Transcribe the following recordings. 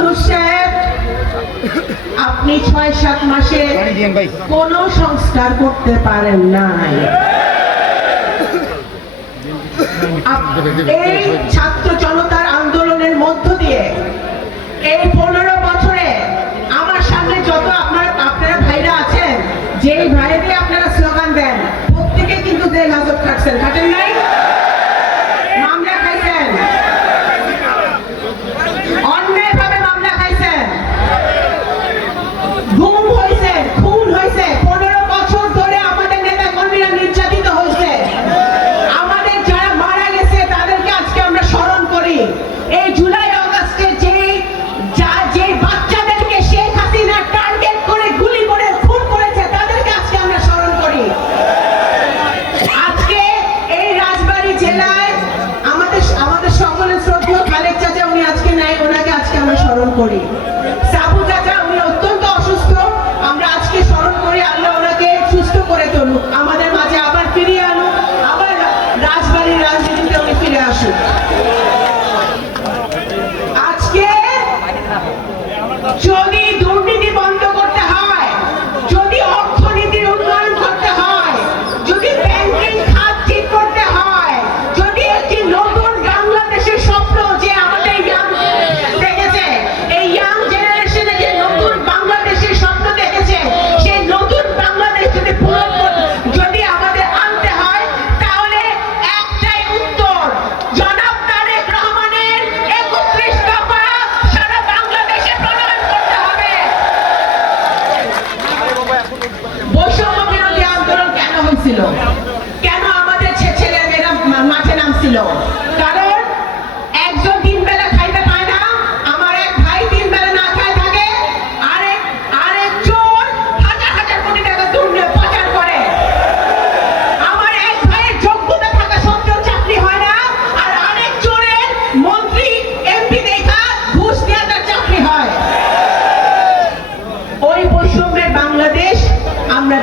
কুদ্রুস আপনি ছয় সাত মাসে কোন সংস্কার করতে পারেন নাই। এই ছাত্র জনতার আন্দোলনের মধ্য দিয়ে এই পনেরো বছরে আমার সামনে যত সাবু চাচা অত্যন্ত অসুস্থ। আমরা আজকে স্মরণ করি আল্লাহ ওনাকে সুস্থ করে তুলুক। আমাদের মাঝে আবার ফিরিয়ে আনুক। আবার রাজবাড়ির রাজনীতিতে উনি ফিরে আসুক।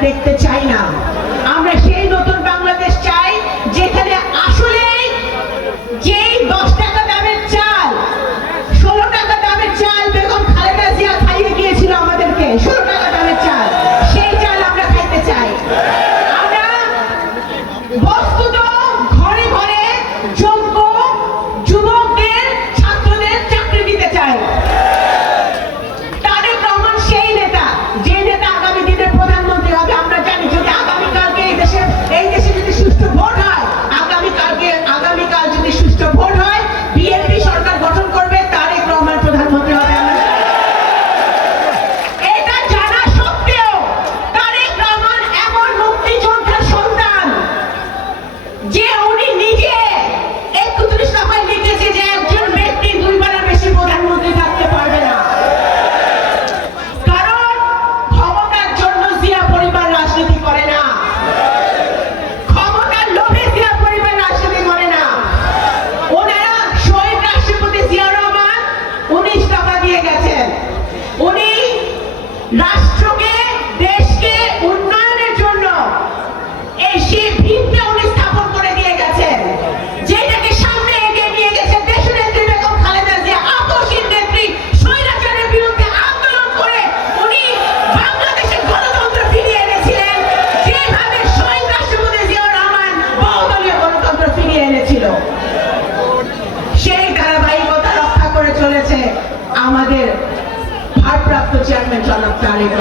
দেখতে Last Development Plan of Canada.